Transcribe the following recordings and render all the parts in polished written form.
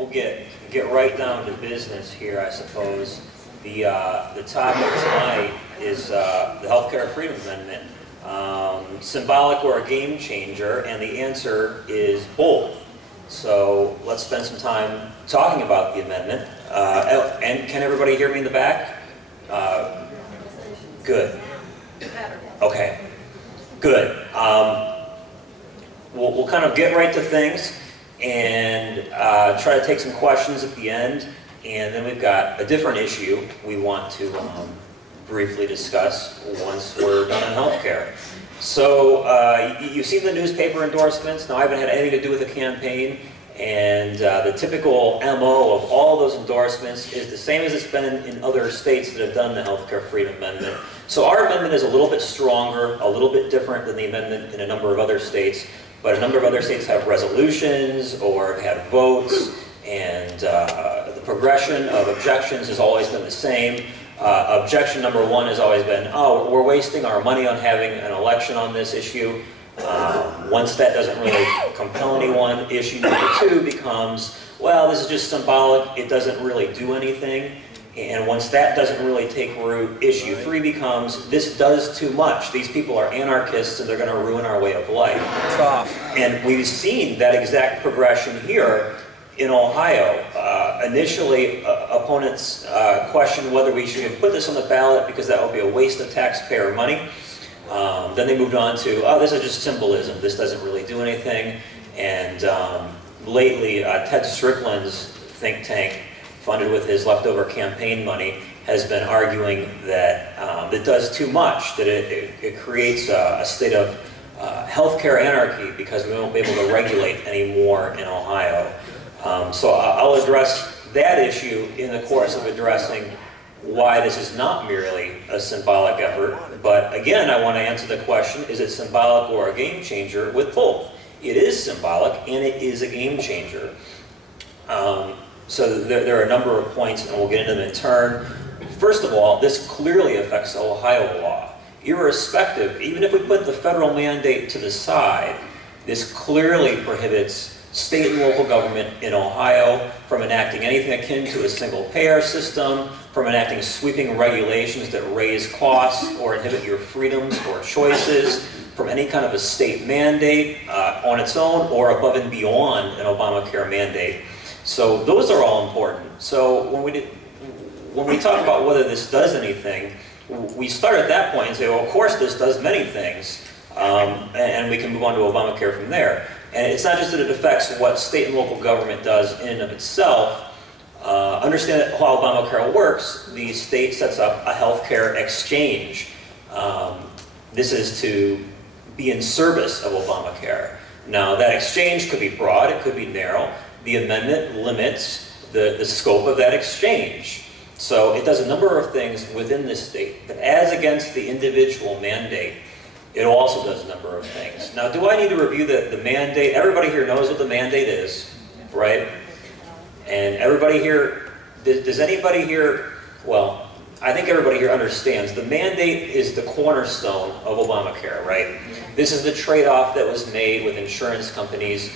we'll get right down to business here, I suppose. The topic tonight is the Healthcare Freedom Amendment, symbolic or a game changer, and the answer is both. So let's spend some time talking about the amendment. And can everybody hear me in the back? Good. Okay. Good. We'll kind of get right to things and try to take some questions at the end, and then we've got a different issue we want to briefly discuss once we're done on healthcare. So you've seen the newspaper endorsements. Now, I haven't had anything to do with the campaign, and the typical MO of all those endorsements is the same as it's been in other states that have done the Healthcare Freedom Amendment. So our amendment is a little bit stronger, a little bit different than the amendment in a number of other states, but a number of other states have resolutions or have votes, and the progression of objections has always been the same. Objection number one has always been, oh, we're wasting our money on having an election on this issue. Once that doesn't really compel anyone, issue number two becomes, well, this is just symbolic, it doesn't really do anything. And once that doesn't really take root, issue three becomes, this does too much. These people are anarchists and they're going to ruin our way of life. Tough. And we've seen that exact progression here in Ohio. Initially, opponents questioned whether we should put this on the ballot because that would be a waste of taxpayer money. Then they moved on to, oh, this is just symbolism. This doesn't really do anything. And lately, Ted Strickland's think tank, funded with his leftover campaign money, has been arguing that it does too much, that it creates a state of healthcare anarchy because we won't be able to regulate anymore in Ohio. So I'll address that issue in the course of addressing why this is not merely a symbolic effort. But again, I want to answer the question, is it symbolic or a game changer? With both. It is symbolic and it is a game changer. So there are a number of points, and we'll get into them in turn. First of all, this clearly affects Ohio law. Irrespective, even if we put the federal mandate to the side, this clearly prohibits state and local government in Ohio from enacting anything akin to a single-payer system, from enacting sweeping regulations that raise costs or inhibit your freedoms or choices, from any kind of a state mandate on its own or above and beyond an Obamacare mandate. So those are all important. So when we talk about whether this does anything, we start at that point and say, well, of course this does many things, and we can move on to Obamacare from there. And it's not just that it affects what state and local government does in and of itself. Understand that how Obamacare works. The state sets up a healthcare exchange. This is to be in service of Obamacare. Now, that exchange could be broad, it could be narrow. The amendment limits the scope of that exchange. So it does a number of things within the state, but as against the individual mandate, it also does a number of things. Now, do I need to review the mandate? Everybody here knows what the mandate is, right? And everybody here, does anybody here, well, I think everybody here understands the mandate is the cornerstone of Obamacare, right? This is the trade-off that was made with insurance companies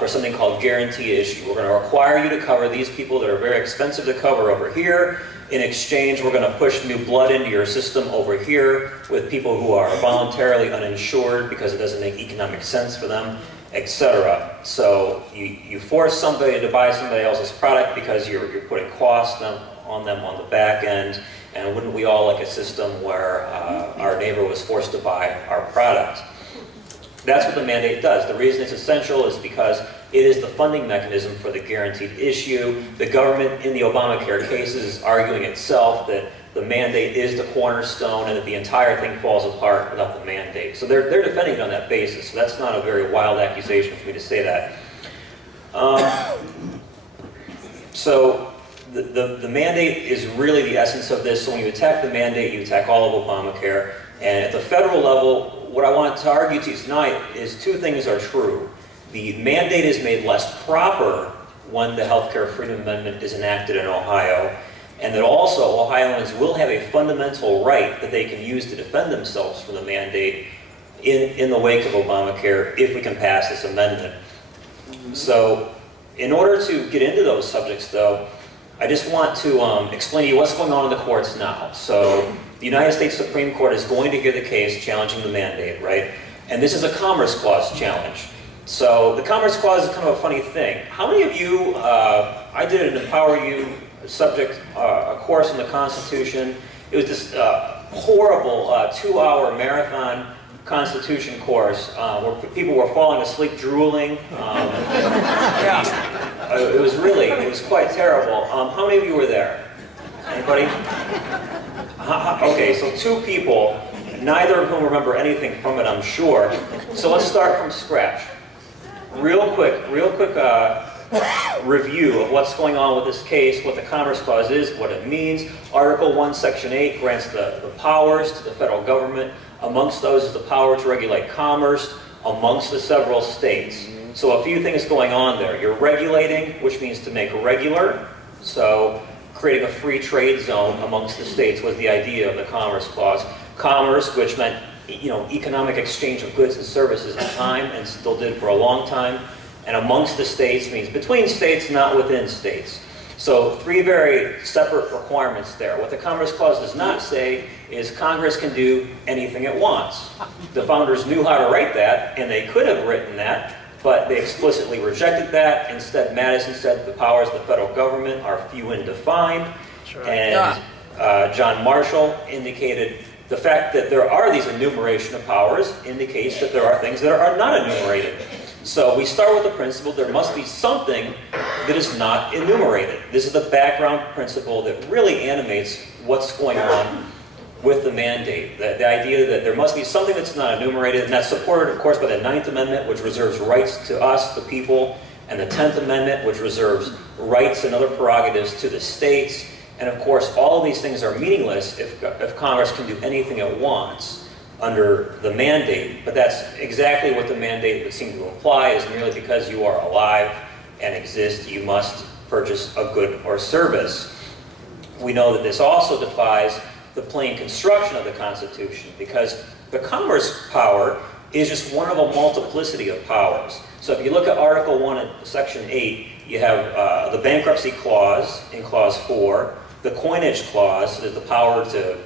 for something called guarantee issue. We're going to require you to cover these people that are very expensive to cover over here. In exchange, we're going to push new blood into your system over here with people who are voluntarily uninsured because it doesn't make economic sense for them, etc. So you force somebody to buy somebody else's product because you're putting costs on them on the back end. And wouldn't we all like a system where our neighbor was forced to buy our product? That's what the mandate does. The reason it's essential is because it is the funding mechanism for the guaranteed issue. The government in the Obamacare cases is arguing itself that the mandate is the cornerstone and that the entire thing falls apart without the mandate. So they're defending it on that basis. So that's not a very wild accusation for me to say that. So the mandate is really the essence of this. So when you attack the mandate, you attack all of Obamacare. And at the federal level, what I want to argue to you tonight is two things are true. The mandate is made less proper when the Healthcare Freedom Amendment is enacted in Ohio, and that also Ohioans will have a fundamental right that they can use to defend themselves from the mandate in the wake of Obamacare if we can pass this amendment. So In order to get into those subjects, though, I just want to explain to you what's going on in the courts now. So the United States Supreme Court is going to hear the case challenging the mandate, right? And this is a Commerce Clause challenge. So the Commerce Clause is kind of a funny thing. How many of you, I did an Empower You subject, a course on the Constitution. It was this horrible 2-hour marathon Constitution course where people were falling asleep drooling. It was quite terrible. How many of you were there? Anybody? Okay, so 2 people, neither of whom remember anything from it, I'm sure. So let's start from scratch. Real quick review of what's going on with this case, what the Commerce Clause is, what it means. Article 1, Section 8 grants the powers to the federal government. Amongst those is the power to regulate commerce amongst the several states. So a few things going on there. You're regulating, which means to make regular. So creating a free trade zone amongst the states was the idea of the Commerce Clause. Commerce, which meant economic exchange of goods and services at the time, and still did for a long time. And amongst the states means between states, not within states. So 3 very separate requirements there. What the Commerce Clause does not say is Congress can do anything it wants. The founders knew how to write that, and they could have written that, but they explicitly rejected that. Instead, Madison said the powers of the federal government are few and defined. Right. And John Marshall indicated the fact that there are these enumeration of powers indicates that there are things that are not enumerated. So we start with the principle there must be something that is not enumerated. This is the background principle that really animates what's going on with the mandate. The idea that there must be something that's not enumerated, and that's supported, of course, by the 9th Amendment, which reserves rights to us, the people, and the 10th Amendment, which reserves rights and other prerogatives to the states. And of course, all of these things are meaningless if Congress can do anything it wants under the mandate. But that's exactly what the mandate would seem to imply, is merely because you are alive and exist, you must purchase a good or service. We know that this also defies the plain construction of the Constitution, because the commerce power is just one of a multiplicity of powers. So if you look at Article 1 and Section 8, you have the Bankruptcy Clause in Clause 4, the Coinage Clause, so there's the power to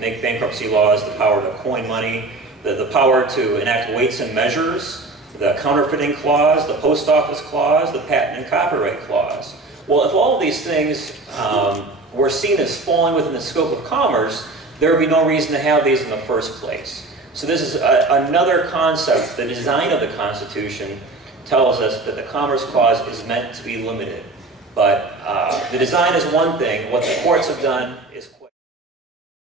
make bankruptcy laws, the power to coin money, the power to enact weights and measures, the Counterfeiting Clause, the Post Office Clause, the Patent and Copyright Clause. Well, if all of these things were seen as falling within the scope of commerce, there would be no reason to have these in the first place. So this is another concept. The design of the Constitution tells us that the Commerce Clause is meant to be limited. But the design is one thing. What the courts have done is